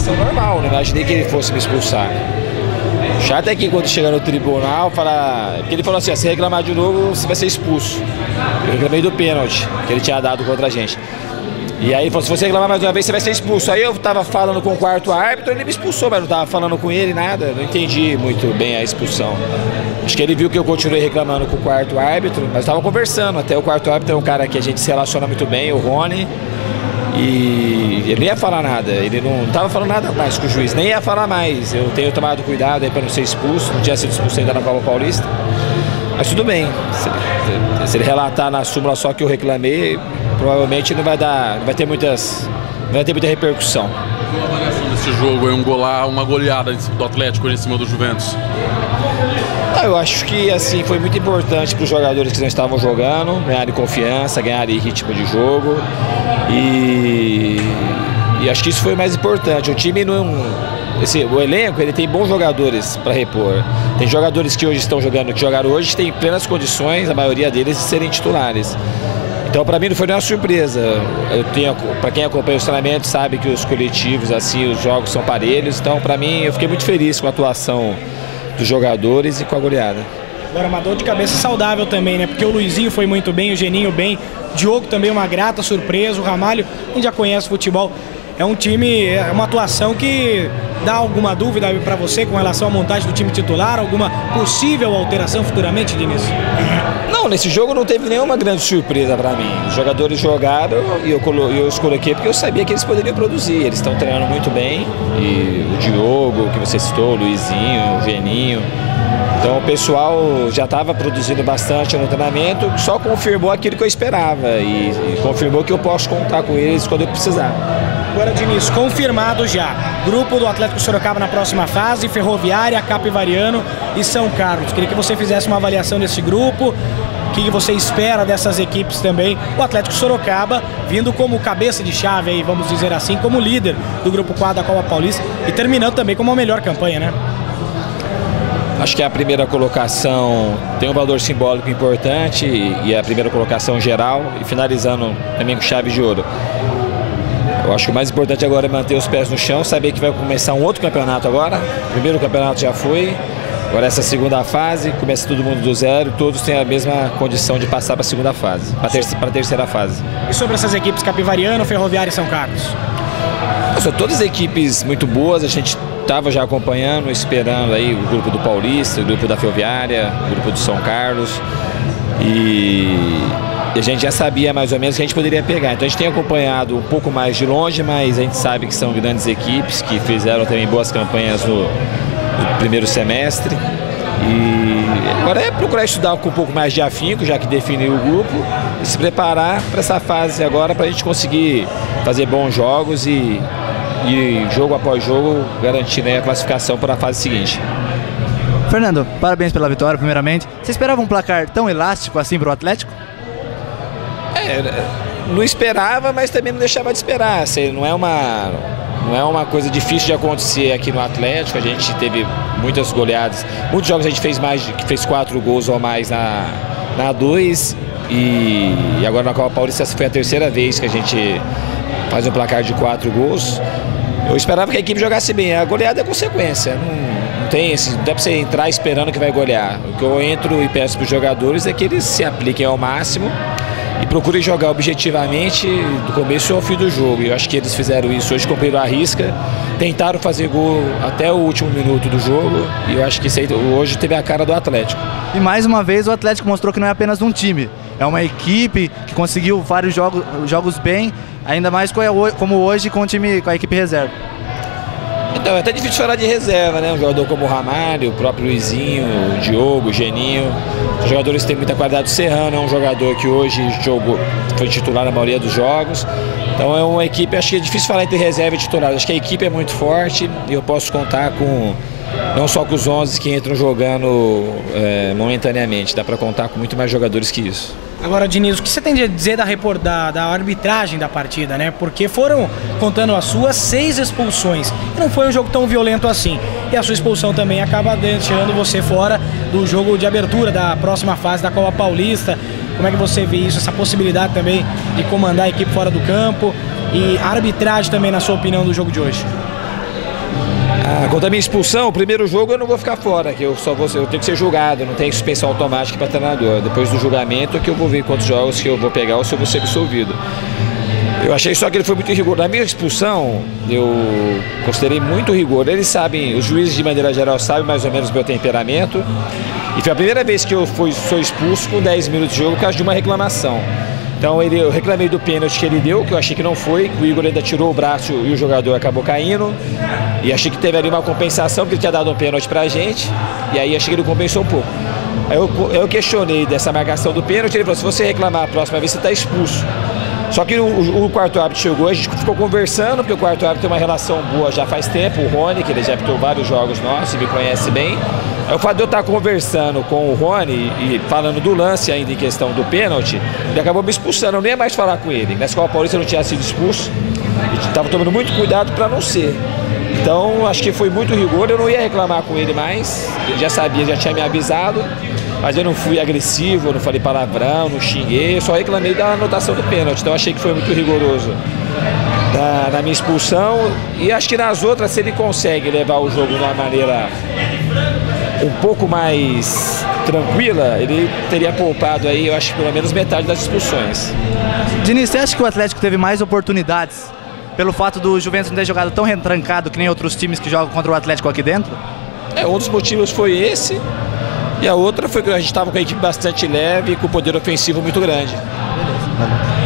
reclamação normal, não imaginei que ele fosse me expulsar. Chato é que quando chega no tribunal, porque ele falou assim, se reclamar de novo, você vai ser expulso. Eu reclamei do pênalti que ele tinha dado contra a gente. E aí ele falou, se você reclamar mais uma vez, você vai ser expulso. Aí eu tava falando com o quarto árbitro, ele me expulsou, mas não tava falando com ele, nada. Não entendi muito bem a expulsão. Acho que ele viu que eu continuei reclamando com o quarto árbitro, mas tava conversando. Até o quarto árbitro é um cara que a gente se relaciona muito bem, o Rony. E ele não ia falar nada, ele não estava falando nada mais com o juiz, nem ia falar mais. Eu tenho tomado cuidado aí para não ser expulso, não tinha sido expulso ainda na Copa Paulista. Mas tudo bem, se ele relatar na súmula só que eu reclamei, provavelmente não vai ter muita repercussão. Qual a avaliação desse jogo? É uma goleada do Atlético em cima do Juventus? Eu acho que assim, foi muito importante para os jogadores que não estavam jogando, ganharem confiança, ganharem ritmo de jogo. E acho que isso foi o mais importante. O time o elenco ele tem bons jogadores para repor. Tem jogadores que hoje estão jogando, que jogaram hoje, têm plenas condições, a maioria deles, de serem titulares. Então, para mim, não foi nenhuma surpresa. Para quem acompanha os treinamentos, sabe que os coletivos, assim, os jogos são parelhos. Então, para mim, eu fiquei muito feliz com a atuação dos jogadores e com a goleada. Agora, uma dor de cabeça saudável também, né? Porque o Luizinho foi muito bem, o Geninho bem, Diogo também uma grata surpresa, o Ramalho, a gente já conhece futebol. É um time, é uma atuação que dá alguma dúvida para você com relação à montagem do time titular, alguma possível alteração futuramente, Diniz? Não, nesse jogo não teve nenhuma grande surpresa para mim. Os jogadores jogaram e eu os coloquei porque eu sabia que eles poderiam produzir. Eles estão treinando muito bem. E o Diogo, que você citou, o Luizinho, o Geninho. Então o pessoal já estava produzindo bastante no treinamento, só confirmou aquilo que eu esperava e confirmou que eu posso contar com eles quando eu precisar. Agora, Diniz, confirmado já, grupo do Atlético Sorocaba na próxima fase, Ferroviária, Capivariano e São Carlos. Queria que você fizesse uma avaliação desse grupo, o que você espera dessas equipes também. O Atlético Sorocaba vindo como cabeça de chave, aí, vamos dizer assim, como líder do grupo 4 da Copa Paulista e terminando também com uma melhor campanha, né? Acho que a primeira colocação tem um valor simbólico importante e é a primeira colocação geral e finalizando também com chave de ouro. Eu acho que o mais importante agora é manter os pés no chão, saber que vai começar um outro campeonato agora. O primeiro campeonato já foi, agora essa segunda fase, começa todo mundo do zero, todos têm a mesma condição de passar para a segunda fase, para a terceira fase. E sobre essas equipes Capivariano, Ferroviária e São Carlos? São todas equipes muito boas, a gente estava já acompanhando, esperando aí o grupo do Paulista, o grupo da Ferroviária, o grupo do São Carlos e a gente já sabia mais ou menos que a gente poderia pegar. Então a gente tem acompanhado um pouco mais de longe, mas a gente sabe que são grandes equipes que fizeram também boas campanhas no primeiro semestre e agora é procurar estudar com um pouco mais de afinco, já que definiu o grupo e se preparar para essa fase agora para a gente conseguir fazer bons jogos e jogo após jogo garantindo a classificação para a fase seguinte. Fernando, parabéns pela vitória, primeiramente. Você esperava um placar tão elástico assim para o Atlético? Não esperava, mas também não deixava de esperar. Assim, não é uma coisa difícil de acontecer aqui no Atlético. A gente teve muitas goleadas. Muitos jogos a gente fez 4 gols ou mais na A2 e agora na Copa Paulista essa foi a terceira vez que a gente faz um placar de 4 gols. Eu esperava que a equipe jogasse bem. A goleada é consequência. Não tem esse, não dá pra você entrar esperando que vai golear. O que eu entro e peço para os jogadores é que eles se apliquem ao máximo e procurem jogar objetivamente do começo ao fim do jogo. Eu acho que eles fizeram isso hoje, cumpriram a risca, tentaram fazer gol até o último minuto do jogo e eu acho que isso aí, hoje teve a cara do Atlético. E mais uma vez o Atlético mostrou que não é apenas um time, é uma equipe que conseguiu vários jogos bem, ainda mais como hoje com a equipe reserva. Então, é até difícil falar de reserva, né? Um jogador como o Ramalho, o próprio Luizinho, o Diogo, o Geninho. Os jogadores têm muita qualidade. O Serrano é um jogador que hoje foi titular na maioria dos jogos. Então é uma equipe, acho que é difícil falar entre reserva e titular. Acho que a equipe é muito forte e eu posso contar com, não só com os 11 que entram jogando momentaneamente, dá para contar com muito mais jogadores que isso. Agora, Diniz, o que você tem a dizer da arbitragem da partida, né? Porque foram, contando as suas, 6 expulsões. E não foi um jogo tão violento assim. E a sua expulsão também acaba deixando você fora do jogo de abertura da próxima fase da Copa Paulista. Como é que você vê isso, essa possibilidade também de comandar a equipe fora do campo? E a arbitragem também, na sua opinião, do jogo de hoje? Quanto à minha expulsão, o primeiro jogo eu não vou ficar fora, que eu tenho que ser julgado, não tem suspensão automática para treinador. Depois do julgamento que eu vou ver quantos jogos que eu vou pegar ou se eu vou ser absolvido. Eu achei só que ele foi muito rigoroso. Na minha expulsão, eu considerei muito rigor. Eles sabem, os juízes de maneira geral sabem mais ou menos o meu temperamento. E foi a primeira vez que eu sou expulso com 10 minutos de jogo por causa de uma reclamação. Então eu reclamei do pênalti que ele deu, que eu achei que não foi, que o Igor ainda tirou o braço e o jogador acabou caindo. E achei que teve ali uma compensação, porque ele tinha dado um pênalti pra gente. E aí achei que ele compensou um pouco. Aí eu questionei dessa marcação do pênalti, ele falou, se você reclamar a próxima vez, você está expulso. Só que o quarto árbitro chegou, a gente ficou conversando, porque o quarto árbitro tem uma relação boa já faz tempo, o Rony, que ele já apitou vários jogos nossos e me conhece bem. Aí o fato de eu estar conversando com o Rony e falando do lance ainda em questão do pênalti, ele acabou me expulsando, eu nem ia mais falar com ele. Na Escola Paulista eu não tinha sido expulso, estava tomando muito cuidado para não ser. Então acho que foi muito rigor, eu não ia reclamar com ele mais, ele já sabia, já tinha me avisado. Mas eu não fui agressivo, eu não falei palavrão, não xinguei, eu só reclamei da anotação do pênalti. Então achei que foi muito rigoroso na minha expulsão. E acho que nas outras, se ele consegue levar o jogo de uma maneira um pouco mais tranquila, ele teria poupado aí, eu acho, pelo menos metade das expulsões. Diniz, você acha que o Atlético teve mais oportunidades pelo fato do Juventus não ter jogado tão retrancado que nem outros times que jogam contra o Atlético aqui dentro? Um dos motivos foi esse. E a outra foi que a gente estava com a equipe bastante leve e com poder ofensivo muito grande. Beleza, valeu.